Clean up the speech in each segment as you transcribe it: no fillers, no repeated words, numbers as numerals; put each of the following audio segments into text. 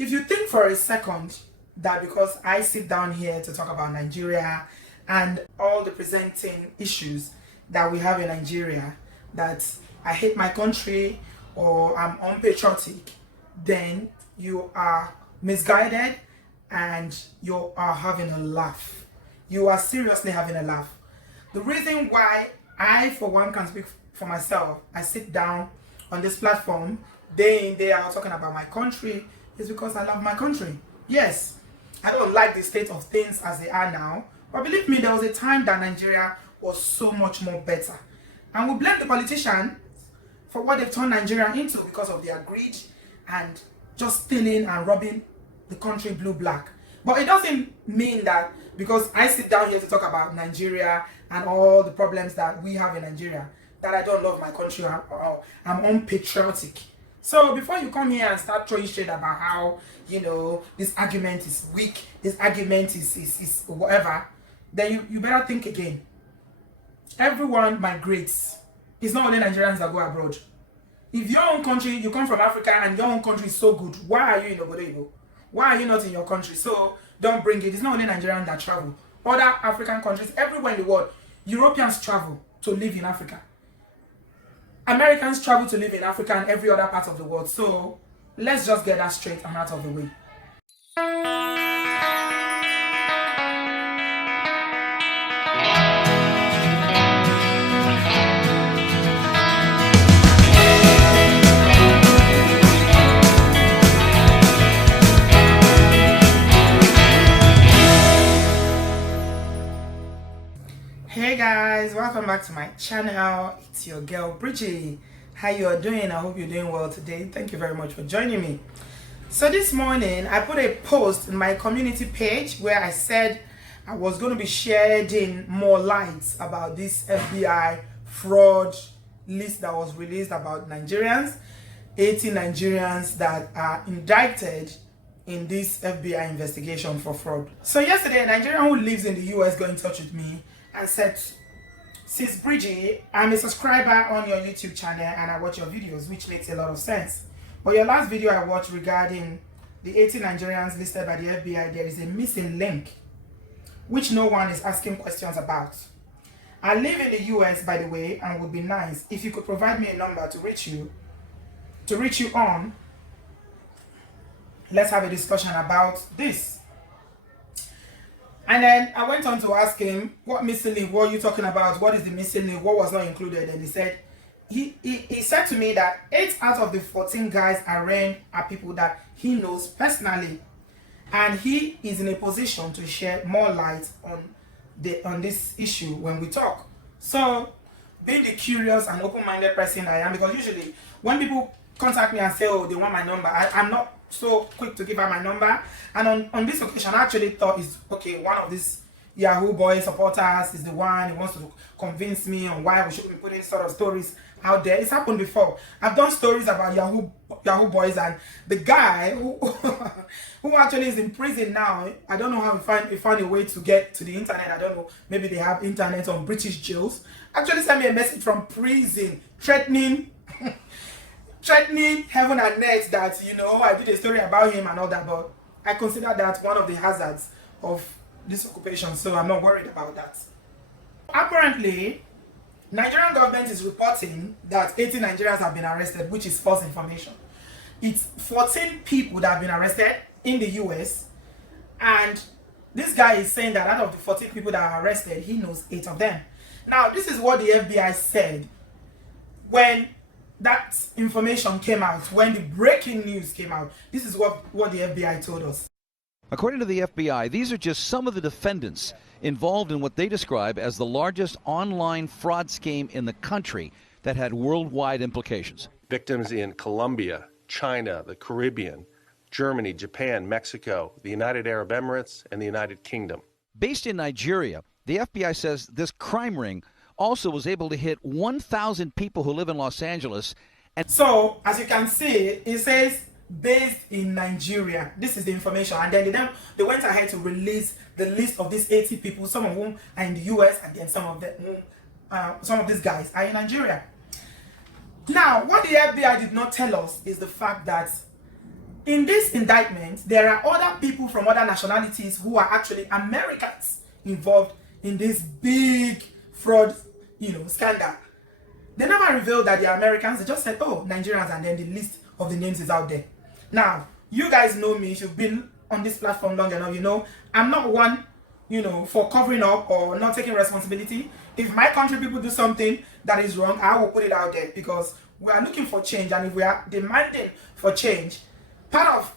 If you think for a second that because I sit down here to talk about Nigeria and all the presenting issues that we have in Nigeria, that I hate my country or I'm unpatriotic, then you are misguided and you are having a laugh. You are seriously having a laugh. The reason why I, for one, can speak for myself, I sit down on this platform day in, day out talking about my country is because I love my country. Yes, I don't like the state of things as they are now, but believe me, there was a time that Nigeria was so much more better. And we blame the politicians for what they've turned Nigeria into because of their greed and just stealing and robbing the country blue-black. But it doesn't mean that because I sit down here to talk about Nigeria and all the problems that we have in Nigeria, that I don't love my country or I'm unpatriotic. So before you come here and start throwing shade about how, this argument is weak, this argument is whatever, then you better think again. Everyone migrates. It's not only Nigerians that go abroad. If your own country, you come from Africa and your own country is so good, why are you in Obodo Oyinbo? Why are you not in your country? So don't bring it. It's not only Nigerians that travel. Other African countries, everywhere in the world, Europeans travel to live in Africa. Americans travel to live in Africa and every other part of the world. So let's just get that straight and out of the way. Hey guys, welcome back to my channel. It's your girl Bridgie. How you are doing? I hope you're doing well today. Thank you very much for joining me. So this morning I put a post in my community page where I said I was going to be shedding more lights about this FBI fraud list that was released about Nigerians, 80 Nigerians that are indicted in this FBI investigation for fraud. So yesterday, a Nigerian who lives in the US got in touch with me and said, "Sis Bridgie, I'm a subscriber on your YouTube channel and I watch your videos," which makes a lot of sense. But your last video I watched regarding the 80 Nigerians listed by the FBI, there is a missing link, which no one is asking questions about. I live in the US, by the way, and it would be nice if you could provide me a number to reach you on. Let's have a discussion about this. And then I went on to ask him, what missing link? What are you talking about? What is the missing link? What was not included? And he said, he said to me that 8 out of the 14 guys arraigned are people that he knows personally. And he is in a position to share more light on this issue when we talk. So, being the curious and open-minded person I am, because usually when people contact me and say, oh, they want my number, I'm not so quick to give out my number. And on this occasion, I actually thought it's okay, one of these Yahoo boy supporters is the one who wants to convince me on why we shouldn't be putting sort of stories out there. It's happened before. I've done stories about Yahoo boys, and the guy who actually is in prison now, I don't know how he found a way to get to the internet. I don't know, maybe they have internet on British jails. Actually sent me a message from prison threatening heaven and earth that, I did a story about him and all that, but I consider that one of the hazards of this occupation, so I'm not worried about that. Apparently, Nigerian government is reporting that 80 Nigerians have been arrested, which is false information. It's 14 people that have been arrested in the US, and this guy is saying that out of the 14 people that are arrested, he knows 8 of them. Now, this is what the FBI said when that information came out, when the breaking news came out. This is what the FBI told us. According to the FBI, these are just some of the defendants involved in what they describe as the largest online fraud scheme in the country that had worldwide implications. Victims in Colombia, China, the Caribbean, Germany, Japan, Mexico, the United Arab Emirates, and the United Kingdom. Based in Nigeria, the FBI says this crime ring also was able to hit 1,000 people who live in Los Angeles. And so, as you can see, it says based in Nigeria. This is the information. And then they went ahead to release the list of these 80 people, some of whom are in the US, and then some of these guys are in Nigeria. Now, what the FBI did not tell us is the fact that in this indictment, there are other people from other nationalities who are actually Americans involved in this big fraud, scandal. They never revealed that they are Americans. They just said, oh, Nigerians, and then the list of the names is out there. Now, you guys know me. If you've been on this platform long enough, you know I'm not one, for covering up or not taking responsibility. If my country people do something that is wrong, I will put it out there, because we are looking for change, and if we are demanding for change, part of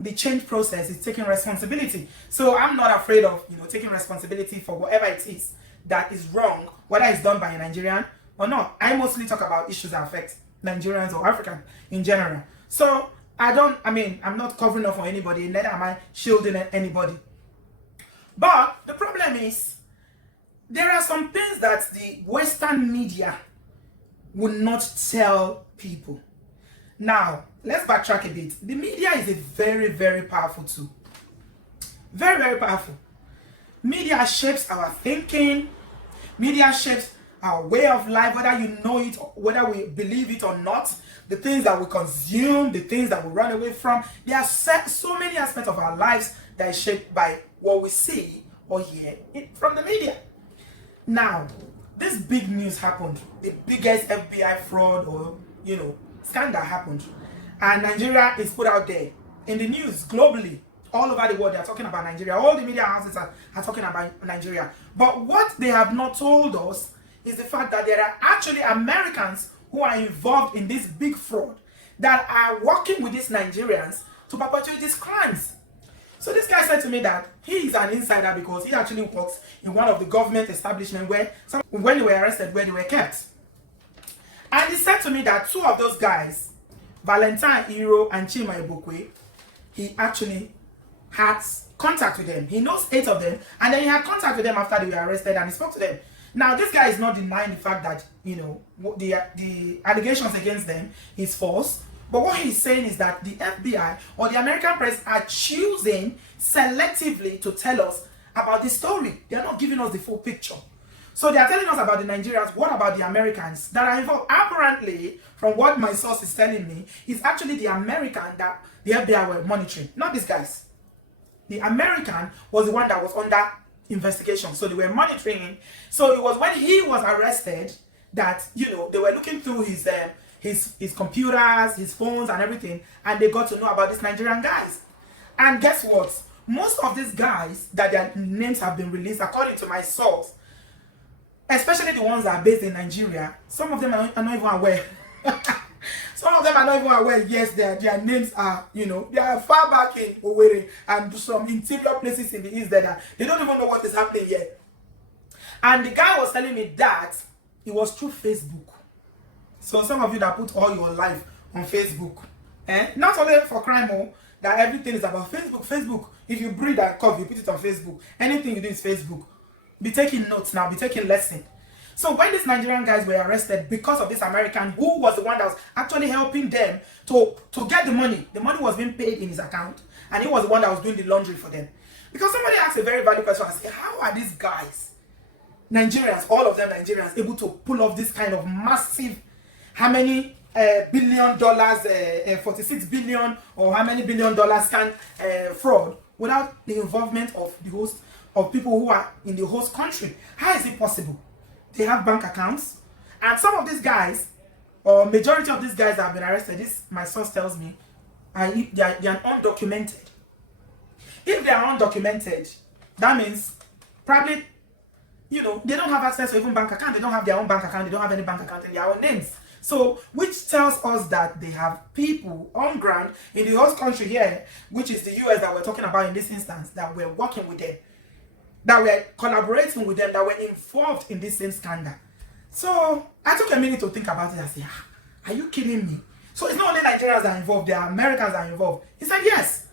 the change process is taking responsibility. So I'm not afraid of taking responsibility for whatever it is that is wrong, whether it's done by a Nigerian or not. I mostly talk about issues that affect Nigerians or Africans in general. So I'm not covering up for anybody, neither am I shielding anybody. But the problem is, there are some things that the Western media would not tell people. Now, let's backtrack a bit. The media is a very, very powerful tool. Very, very powerful. Media shapes our thinking. Media shapes our way of life, whether you know it, whether we believe it or not. The things that we consume, the things that we run away from. There are so many aspects of our lives that are shaped by what we see or hear from the media. Now, this big news happened. The biggest FBI fraud or, scandal happened. And Nigeria is put out there in the news globally. All over the world, they are talking about Nigeria. All the media houses are talking about Nigeria. But what they have not told us is the fact that there are actually Americans who are involved in this big fraud that are working with these Nigerians to perpetuate these crimes. So this guy said to me that he is an insider because he actually works in one of the government establishments when they were arrested, where they were kept. And he said to me that two of those guys, Valentine Iro and Chima Ibokwe, he actually has contact with them. He knows 8 of them, and then he had contact with them after they were arrested, and he spoke to them. Now, this guy is not denying the fact that, the allegations against them is false. But what he's saying is that the FBI or the American press are choosing selectively to tell us about the story. They are not giving us the full picture. So they are telling us about the Nigerians. What about the Americans that are involved? Apparently, from what my source is telling me, is actually the American that the FBI were monitoring, not these guys. The American was the one that was under investigation. So they were monitoring him. So it was when he was arrested that, they were looking through his computers, his phones and everything, and they got to know about these Nigerian guys. And guess what? Most of these guys that their names have been released, according to my source, especially the ones that are based in Nigeria, some of them are not even aware. Some of them are not even aware, yes, their names are, they are far back in Owerri and some interior places in the east that they don't even know what is happening here. And the guy was telling me that it was through Facebook. So some of you that put all your life on Facebook, not only for crime, that everything is about Facebook. Facebook, if you breathe and cough, you put it on Facebook. Anything you do is Facebook. Be taking notes now, be taking lessons. So when these Nigerian guys were arrested because of this American who was the one that was actually helping them to get the money was being paid in his account, and he was the one that was doing the laundry for them. Because somebody asked a very valid question and said, how are these guys, Nigerians, all of them Nigerians, able to pull off this kind of massive, how many $billion, 46 billion or how many $1 billion fraud without the involvement of the host of people who are in the host country? How is it possible? They have bank accounts, and some of these guys, or majority of these guys that have been arrested, this my source tells me, they are undocumented. If they are undocumented, that means probably, they don't have access to even bank account. They don't have their own bank account. They don't have any bank account in their own names. So, which tells us that they have people on ground in the host country here, which is the US that we're talking about in this instance, that we're working with them, that we're collaborating with them, that were involved in this same scandal. So I took a minute to think about it and say, are you kidding me? So it's not only Nigerians that are involved, there are Americans that are involved. He said yes.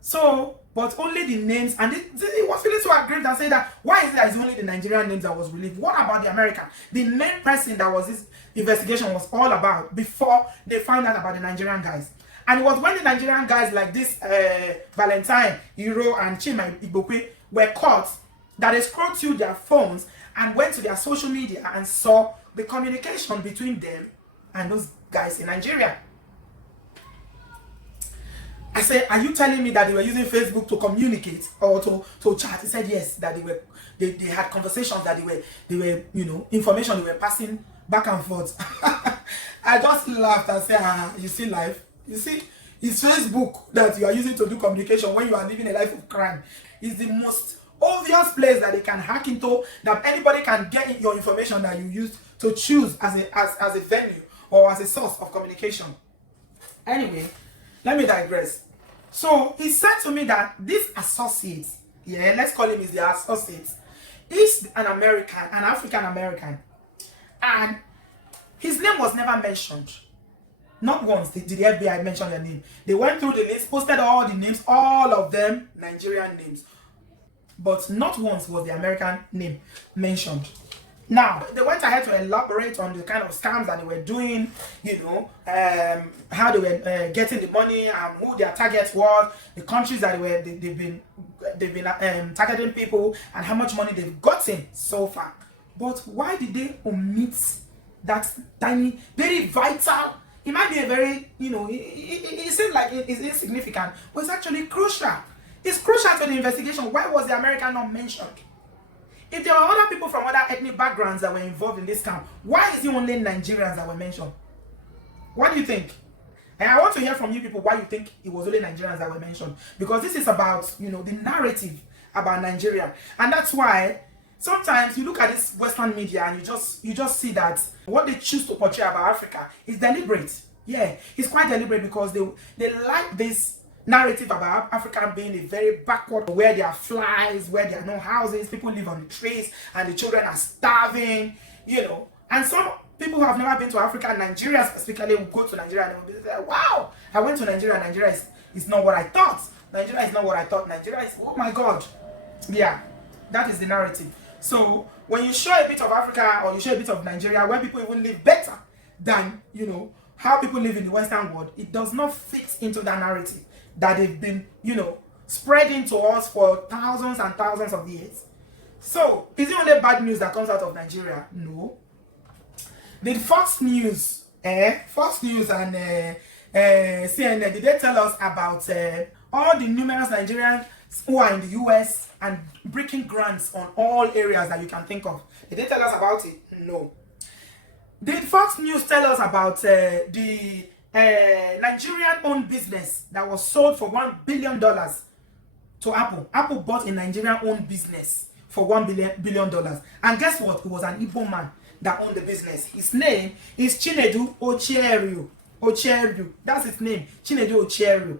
So, but only the names, and it was feeling so aggrieved and saying that, why is it that it's only the Nigerian names that was released? What about the American? The main person that was this investigation was all about before they found out about the Nigerian guys. And it was when the Nigerian guys like this Valentine, Iro, and Chima Ibokwe were caught that they scrolled through their phones and went to their social media and saw the communication between them and those guys in Nigeria. I said, are you telling me that they were using Facebook to communicate or to chat? He said yes, that they had conversations, that they were information they were passing back and forth. I just laughed and said, you see life? You see, it's Facebook that you are using to do communication when you are living a life of crime. It's the most obvious place that they can hack into, that anybody can get your information that you use to choose as a venue or as a source of communication. Anyway, let me digress. So he said to me that this associate, yeah, let's call him is the associate, is an American, an African American, and his name was never mentioned. Not once did the FBI mention their name. They went through the list, posted all the names, all of them Nigerian names, but not once was the American name mentioned. Now, they went ahead to elaborate on the kind of scams that they were doing, how they were getting the money and who their targets was, the countries that they've been targeting people, and how much money they've gotten so far. But why did they omit that tiny, very vital? It might be a very, it seems like it's insignificant, but it's actually crucial. It's crucial to the investigation. Why was the American not mentioned? If there were other people from other ethnic backgrounds that were involved in this scam, why is it only Nigerians that were mentioned? What do you think? And I want to hear from you people why you think it was only Nigerians that were mentioned. Because this is about, the narrative about Nigeria. And that's why sometimes you look at this Western media and you just see that what they choose to portray about Africa is deliberate. Yeah, it's quite deliberate because they like this narrative about Africa being a very backward, where there are flies, where there are no houses, people live on the trees, and the children are starving, And some people who have never been to Africa, Nigeria specifically, will go to Nigeria and they will be like, wow, I went to Nigeria, Nigeria is not what I thought. Nigeria is not what I thought. Nigeria is, oh my God. Yeah, that is the narrative. So when you show a bit of Africa or you show a bit of Nigeria, where people even live better than, how people live in the Western world, it does not fit into that narrative that they've been, spreading to us for thousands and thousands of years. So, is it only bad news that comes out of Nigeria? No. Did Fox News and CNN, did they tell us about all the numerous Nigerians who are in the US and breaking grants on all areas that you can think of? Did they tell us about it? No. Did Fox News tell us about the Nigerian-owned business that was sold for $1 billion to Apple? Apple bought a Nigerian-owned business for $1 billion. And guess what? It was an Igbo man that owned the business. His name is Chinedu Ocheru. That's his name, Chinedu Ocheru.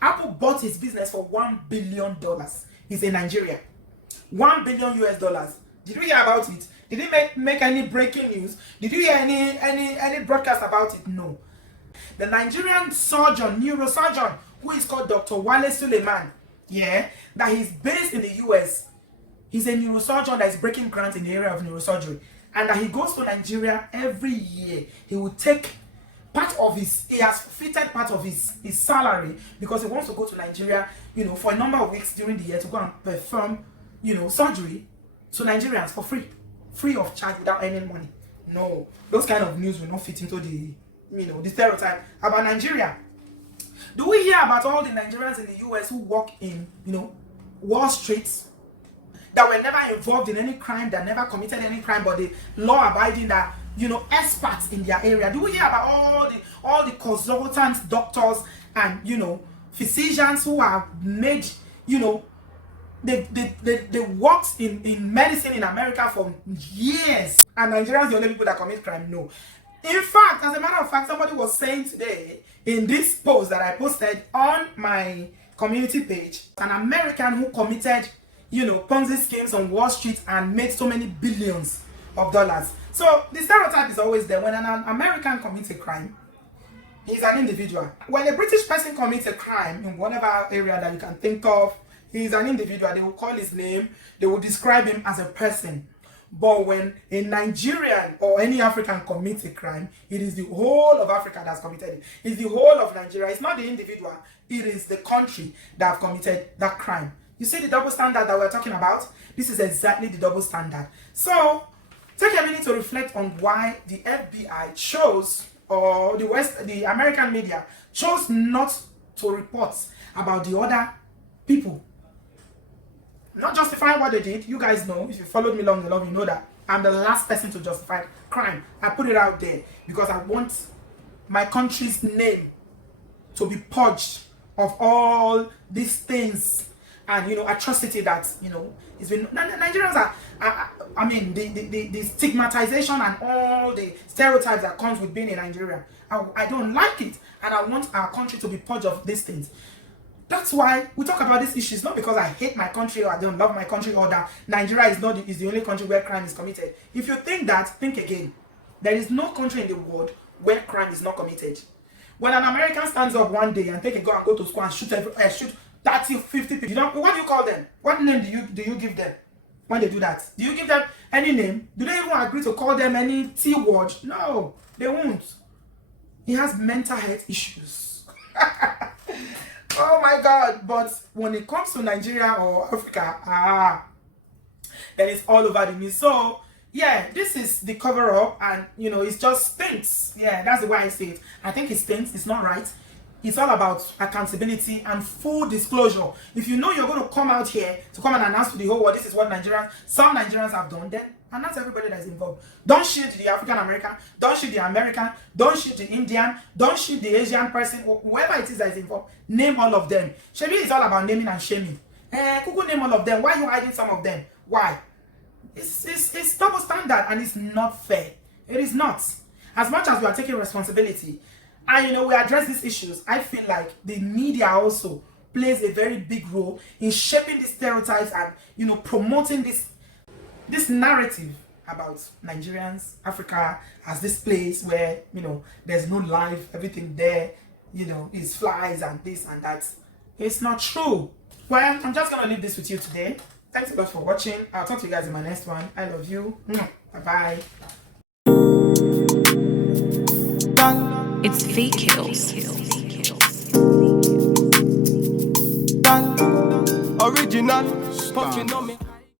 Apple bought his business for $1 billion. He's in Nigeria. $1 billion US. Did you hear about it? Did he make any breaking news? Did you hear any broadcast about it? No. The Nigerian neurosurgeon, who is called Dr. Wale Suleiman, that he's based in the US. He's a neurosurgeon that is breaking grants in the area of neurosurgery. And that he goes to Nigeria every year. He will take he has fitted part of his salary because he wants to go to Nigeria, for a number of weeks during the year to go and perform, surgery to Nigerians for free of charge without earning money. No, those kind of news will not fit into the stereotype about Nigeria. Do we hear about all the Nigerians in the US who work in, Wall Street, that were never involved in any crime, that never committed any crime, but the law-abiding, that, experts in their area? Do we hear about all the consultants, doctors, and, physicians who have made, they worked in medicine in America for years, and Nigerians are the only people that commit crime? No. In fact, as a matter of fact, somebody was saying today in this post that I posted on my community page, an American who committed, Ponzi schemes on Wall Street and made so many billions of dollars. So the stereotype is always there. When an American commits a crime, he's an individual. When a British person commits a crime in whatever area that you can think of, he's an individual. They will call his name. They will describe him as a person. But when a Nigerian or any African commits a crime, it is the whole of Africa that's committed it. It's the whole of Nigeria. It's not the individual. It is the country that have committed that crime. You see the double standard that we're talking about? This is exactly the double standard. So, take a minute to reflect on why the FBI chose, or the American media chose not to report about the other people. Not justifying what they did. You guys know, if you followed me long enough, you know that I'm the last person to justify crime. I put it out there because I want my country's name to be purged of all these things and, you know, atrocity that, you know, it's been. Nigerians are, I mean, the stigmatization and all the stereotypes that comes with being in Nigeria. I don't like it, and I want our country to be purged of these things. That's why we talk about these issues, not because I hate my country or I don't love my country or that Nigeria is the only country where crime is committed. If you think that, think again. There is no country in the world where crime is not committed. When an American stands up one day and take a gun and go to school and shoot 30, 50 people, you know, what do you call them? What name do you give them when they do that? Do you give them any name? Do they even agree to call them any T word? No, they won't. He has mental health issues. Oh my God. But when it comes to Nigeria or Africa, then it's all over the news. So yeah, this is the cover up, and you know, it just stinks. Yeah, that's the way I say it. I think it stinks. It's not right. It's all about accountability and full disclosure. If you know you're going to come out here to come and announce to the whole world, this is what some Nigerians have done, then announce everybody that is involved. Don't shoot the African American, don't shoot the American, don't shoot the Indian, don't shoot the Asian person, or whoever it is that is involved. Name all of them. Maybe it's all about naming and shaming. Kuku, name all of them. Why are you hiding some of them? Why? It's double standard, and it's not fair. It is not. As much as we are taking responsibility and, you know, we address these issues, I feel like the media also plays a very big role in shaping these stereotypes and, you know, promoting this narrative about Nigerians, Africa as this place where, you know, there's no life, everything there, you know, is flies and this and that. It's not true. Well, I'm just gonna leave this with you today. Thanks a lot for watching. I'll talk to you guys in my next one. I love you. Bye-bye. It's fake kills. Original.